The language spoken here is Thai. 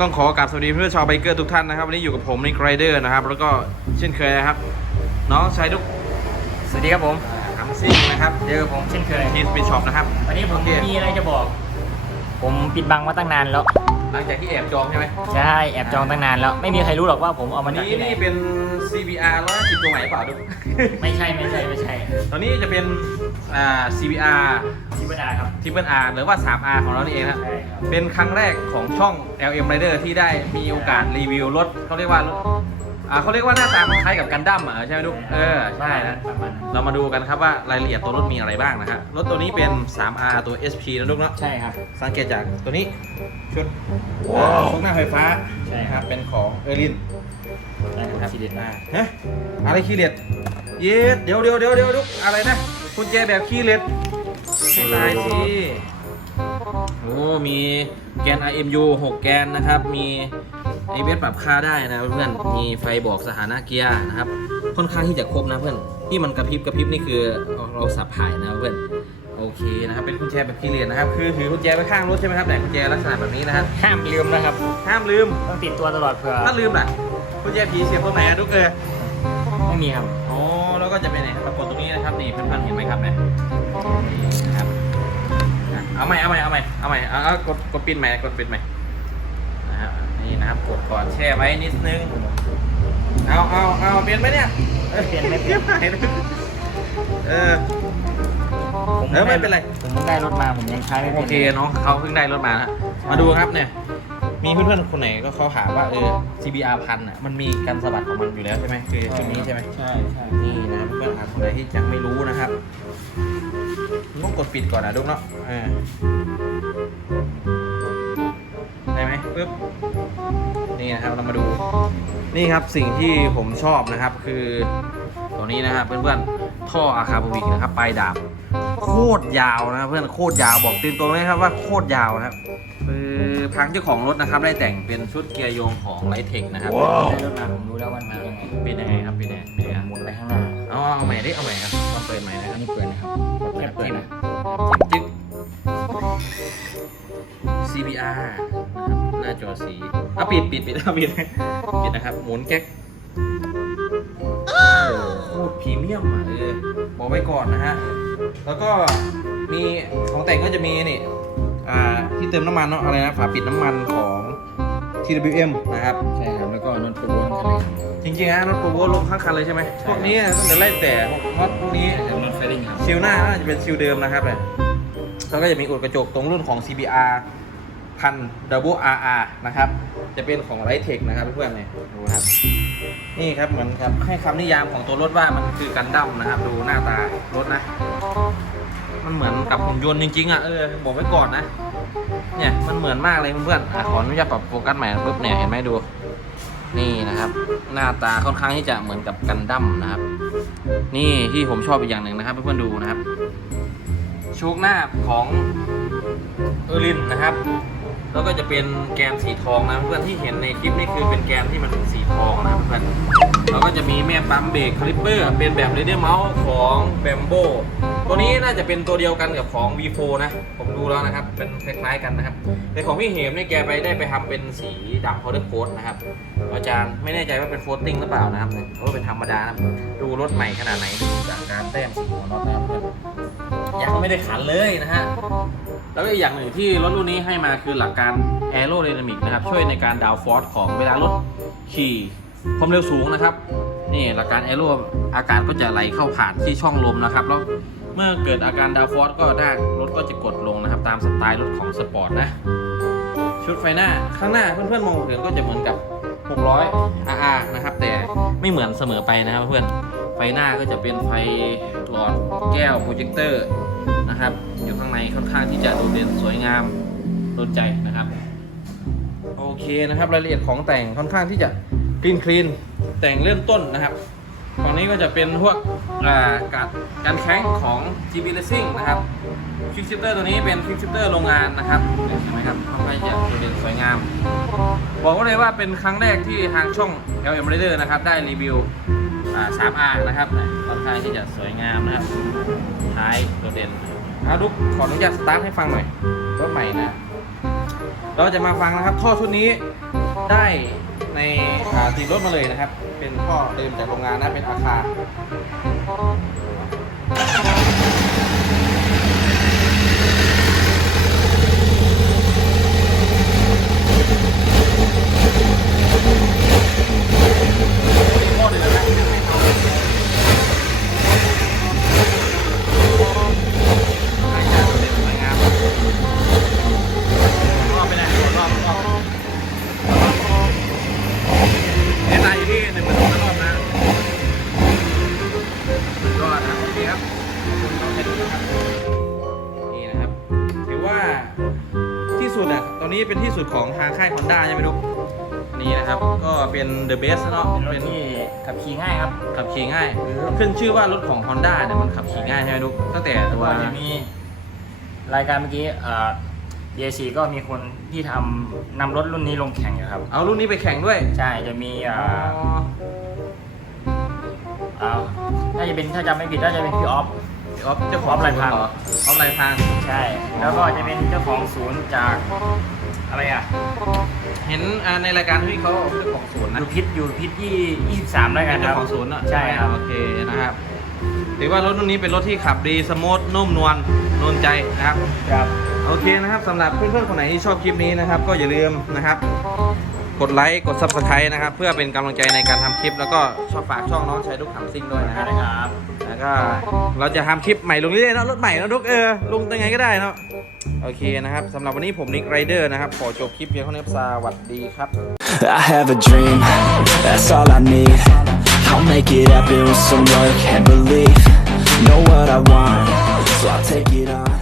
ต้องขอกราบสวัสดีเพื่อนชาวไบเกอร์ทุกท่านนะครับ วันนี้อยู่กับผมนิกไรเดอร์นะครับ แล้วก็เช่นเคยนะครับ น้องชายดุกสวัสดีครับผมฮัมซิ่งนะครับเจอผมเช่นเคยทีสปินช็อปนะครับ วันนี้ผมโอเคมีอะไรจะบอก ผมปิดบังมาตั้งนานแล้ว หลังจากที่แอบจองใช่ไหมใช่แอบจองตั้งนานแล้ว ไม่มีใครรู้หรอกว่าผมเอาวัมานจากนี้ที่ไหนนี่เป็น CBR 110ตัวใหม่เปล่าดุกไม่ใช่ไม่ใช่ไม่ใช่ตอนนี้จะเป็นอ่า CBR ชิบะดาครับ Triple R หรือว่า 3R ของเรานี่เองนะครับ ใช่ครับ เป็นครั้งแรกของช่อง LM Rider ที่ได้มีโอกาสรีวิวรถเขาเรียกว่ารถ อ่าเขาเรียกว่าหน้าตามันคล้ายกับกันดั้มอะใช่ไหมลูกเออใช่นะประมาณนั้นเรามาดูกันครับว่ารายละเอียดตัวรถมีอะไรบ้างนะฮะรถตัวนี้เป็น 3R ตัว SP นะลูกเนาะใช่ครับ สังเกตจากตัวนี้ชุดช่วงหน้าไฟฟ้าใช่ครับเป็นของเออร์ลินใช่ครับสีเด็ดมากฮะอะไรคีย์เลดเย็ดเดี๋ยวเดี๋ยวเดี๋ยวเดี๋ยวลูกอะไรนะกุญแจแบบคีย์เลดไม่ตายสิโอ้มีแกน IMU 6 แกนนะครับ มี ไอเวสปรับค่าได้นะเพื่อนๆมีไฟบอกสถานะเกียร์นะครับ ค่อนข้างที่จะครบนะเพื่อนที่มันกระพริบกระพริบนี่คือเราสับถ่ายนะเพื่อนโอเคนะครับเป็นกุญแจแบบคีย์เลนนะครับ คือถือกุญแจไว้ข้างรถใช่ไหมครับแต่กุญแจลักษณะแบบนี้นะครับห้ามลืมนะครับ ห้ามลืมต้องติดตัวตลอดเผื่อถ้าลืมล่ะกุญแจผีเสียบตรงไหนอะทุกเออไม่มีครับโอ้แล้วก็จะเป็นไหนปรากฏตรงนี้นะครับนี่เพื่อนๆเห็นไหมครับเนี่ยนี่นะครับอะเอาใหม่เอาใหม่เอาใหม่เอาใหม่เอาเอากดกดปิดใหม่กดปิดใหม่นะครับนี่นะครับ กดก่อนแช่ไว้นิดนึง เอาเอาเอาเปลี่ยนไหมเนี่ยเปลี่ยนไม่เปลี่ยนเปลี่ยนเออเออไม่เป็นไร ผมเพิ่งได้รถมาผมยังใช้ไม่โอเป็นเคน้องเขาเพิ่งได้รถมานะมาดูครับเนี่ย มีเพื่อนๆคนไหนก็เขาถามว่าเออ CBR พันอะมันมีการสะบัดของมันอยู่แล้วใช่ไหมคือชุดนี้ใช่ไหม ใช่ใช่ นี่นะครับเพื่อนๆคนไหนที่ยังไม่รู้นะครับต้องกดปิดก่อนนะดุ๊กเนาะเออได้ไหมปึ๊บ นี่นะครับเรามาดูนี่ครับสิ่งที่ผมชอบนะครับคือตัวนี้นะครับเพื่อนๆท่ออาคาบวิกนะครับปลายดาบโคตรยาวนะครับเพื่อนโคตรยาวบอกตีนตรงเลยครับว่าโคตรยาวนะครับคือทางเจ้าของรถนะครับได้แต่งเป็นชุดเกียร์โยงของไลท์เทคนะครับได้รถมาผมรู้แล้ววันมายังไงเป็นยังไงครับเป็นยังไงเป็นยังไงหมุนไปข้างหน้าเอาเอาใหม่ดิเอาใหม่ครับลองเปิดใหม่นะคอัรับนนี้เปิดนะครับแค่เปิดนะจิ๊ก CBR นะครับหน้าจอสีอะปิดปิดปิดเอาปิดปิดนะครับหมุนแก๊กโอ้โคตรพรีเมียมอะเออบอกไว้ก่อนนะฮะ แล้วก็มีของแต่งก็จะมีนี่อ่าที่เติมน้ำมันเนาะอะไรนะฝาปิดน้ำมันของ TWM นะครับใช่ครับแล้วก็นนทบุรีคันเลยจริงๆฮะรถโปรโวลงข้างคันเลยใช่ไหมพวกนี้ตั้งแต่ไล่แต่พวกพวกนี้ครับนนทไฟดิ้งครับชิลหน้าน่าจะเป็นชิลเดิมนะครับเนี่ย แล้วก็จะมีอุดกระจกตรงรุ่นของ CBR พัน Double RR นะครับ จะเป็นของ l i g h t e c นะครับเพื่อนๆเนี่ยดูนะครับนี่ครับเหมือนครับให้คำนิยามของตัวรถว่ามันคือกันดั้มนะครับ ดูหน้าตารถนะ มันเหมือนกับหุ่นยนต์จริงๆอะเออบอกไว้ก่อนนะเนี่ยมันเหมือนมากเลยเพื่อนๆอขออนุญาตปรับโฟกัสใหม่ปุ๊บเนี่ยเห็นไหมดู นี่นะครับ หน้าตาค่อนข้างที่จะเหมือนกับกันดั้มนะครับ นี่ที่ผมชอบอีกอย่างหนึ่งนะครับเพื่อนๆดูนะครับ โชคหน้าของเออรินนะครับ แล้วก็จะเป็นแกนสีทองนะเพื่อนที่เห็นในคลิปนี่คือเป็นแกนที่มันเป็นสีทองนะเพื่อนแล้วก็จะมีแม่ปั๊มเบรกคลิปเปอร์เป็นแบบเรเดอร์เมาส์ของแบมโบตัวนี้น่าจะเป็นตัวเดียวกันกับของ V4 นะ ผมดูแล้วนะครับ เป็นคล้ายๆกันนะครับแต่ของพี่เหมเนี่ยแกไปได้ไปทำเป็นสีดำพาวเดอร์โค้ดนะครับ อาจารย์ไม่แน่ใจว่าเป็นโฟลติ้งหรือเปล่านะครับเพราะว่าเป็นธรรมดานะดูรถใหม่ขนาดไหนจากการแต้มสีของน็อตนะครับเพื่อน ยังไม่ได้ขันเลยนะฮะ แล้วอีกอย่างหนึ่งที่รถรุ่นนี้ให้มาคือหลักการ Aerodynamic นะครับ ช่วยในการดาวฟอร์สของเวลารถขี่ความเร็วสูงนะครับ นี่หลักการ Aero อากาศก็จะไหลเข้าผ่านที่ช่องลมนะครับ แล้วเมื่อเกิดอาการดาวฟอร์สก็ได้รถก็จะกดลงนะครับ ตามสไตล์รถของสปอร์ตนะชุดไฟหน้าข้างหน้าเพื่อนๆมองเห็นก็จะเหมือนกับ600 RR นะครับ แต่ไม่เหมือนเสมอไปนะครับเพื่อนไฟหน้าก็จะเป็นไฟหลอดแก้วโปรเจคเตอร์ นะครับ อยู่ข้างในค่อนข้างที่จะโดดเด่นสวยงามโดนใจนะครับ โอเคนะครับรายละเอียดของแต่งค่อนข้างที่จะคลีนคลีนแต่งเริ่มต้นนะครับฝั่งนี้ก็จะเป็นพวกาการการแข้งของ GB Racing นะครับฟิกชิปเตอร์ตัวนี้เป็นฟิกชิปเตอร์โรงงานนะครับเห็นไหมครับค่อนข้างจะโดดเด่นสวยงาม บอกไว้เลยว่าเป็นครั้งแรกที่ทางช่อง LM Rider นะครับได้รีวิว อ่า 3R นะครับค่อนข้างที่จะสวยงามนะครับ ท้ายโดดเด่นเอาลุกขออนุญาตสตาร์ทให้ฟังหน่อยรถใหม่นะ เราจะมาฟังนะครับท่อชุดนี้ได้ในติดรถมาเลยนะครับ เป็นท่อเดิมจากโรงงานนะเป็นอาคาร สุดอะ ตอนนี้เป็นที่สุดของทางค่ายฮอนด้าใช่ไหมลูกอันนี้นะครับ ก็เป็น the best เนาะ เป็นรถเป็นที่ขับขี่ง่ายครับขับขี่ง่าย ขึ้นชื่อว่ารถของ Honda เนี่ยมันขับขี่ง่ายใช่ไหมลูก ตั้งแต่แล้ตัววก็จะมีรายการเมื่อกี้เอ่อ JC ก็มีคนที่ทำนำรถรุ่นนี้ลงแข่งอยู่ครับ เอารุ่นนี้ไปแข่งด้วยใช่จะมีเอ่อเอ่อน่าจะเป็นถ้าจำไม่ผิดน่าจะเป็นพี่ออฟ ออฟเจ้าขออองฟลายพรางเหรอออฟลายพราง ใช่ แล้วก็จะเป็นเจ้าของศูนย์จากอะไรอะเห็นอ่าในรายการที่เขาเจ้าของศูนย์อนะยู่พิษอยู่พิษที่23แล้วกันคเจ้ารับ ของศูนย์อะใช่ครับ โอเคนะครับถือว่ารถรุ่นนี้เป็นรถที่ขับดีสมูทนุ่มนวลนวลใจนะครับ ครับ โอเคนะครับสำหรับเพื่อนๆคนไหนที่ชอบคลิปนี้นะครับ ก็อย่าลืมนะครับ กดไลค์กด subscribe นะครับ เพื่อเป็นกำลังใจในการทำคลิป แล้วก็ชอบฝากช่องน้องชายลูกขำซิ่งด้วยนะคได้รับ ครับ แล้วก็เราจะทำคลิปใหม่ลงเรื่อยๆเนาะรถใหม่เนาะทุกเออลงยังไงก็ได้เนาะโอเคนะครับสำหรับวันนี้ผมนิกไรเดอร์นะครับขอจบคลิปเพียงเท่านี้ครับสวัสดีครับ I have a dream, that's all I need I'll make it happen with some work and belief Know what I want, so I'll take it on